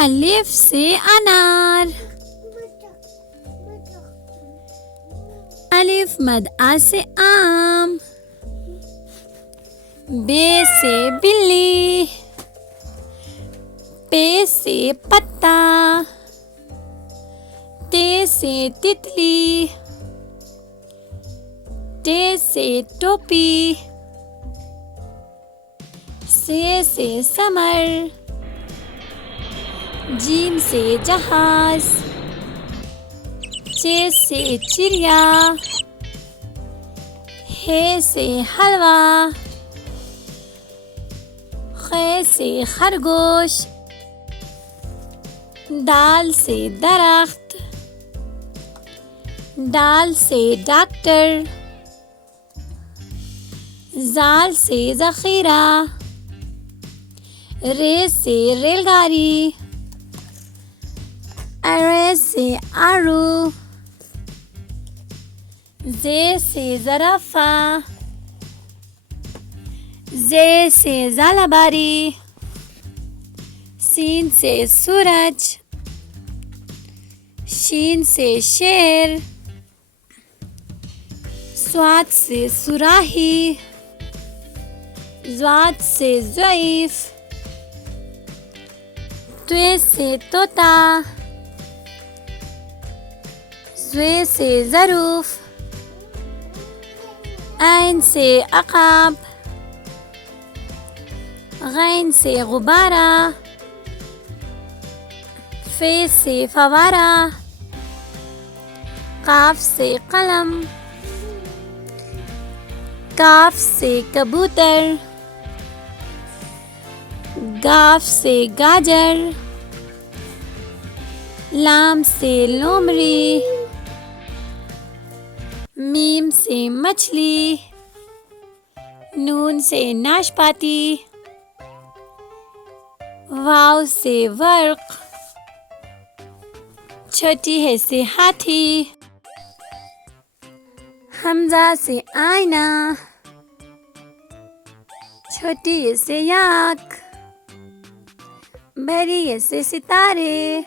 अलिफ से अनार। अलिफ मद आ से आम। बे से बिल्ली। पे से पत्ता। ते से तितली। टे से टोपी। से समर। जीम से जहाज। चे से चिड़िया। हे से हलवा। खे से खरगोश। दाल से दरख्त। दाल से डॉक्टर। जाल से ज़ख़ीरा। रे से रेलगाड़ी। अरे से आरू। जे से ज़राफ़ा। जे से ज़ालाबारी। सीन से सूरज। शीन से शेर। स्वाद से सुराही। ज़्वाद से ज़ईफ़। त्वे से तोता। ज़्वे से ज़रूफ़। ऐन से अक़ाब। गैन से गुब्बारा। फे से फवारा। काफ से कलम। काफ से कबूतर। गाफ से गाजर। लाम से लोमड़ी। मीम से मछली। नून से नाशपाती। वाव से वर्क। छोटी है से हाथी। हमजा से आईना। छोटी है से याक। बड़ी है से सितारे।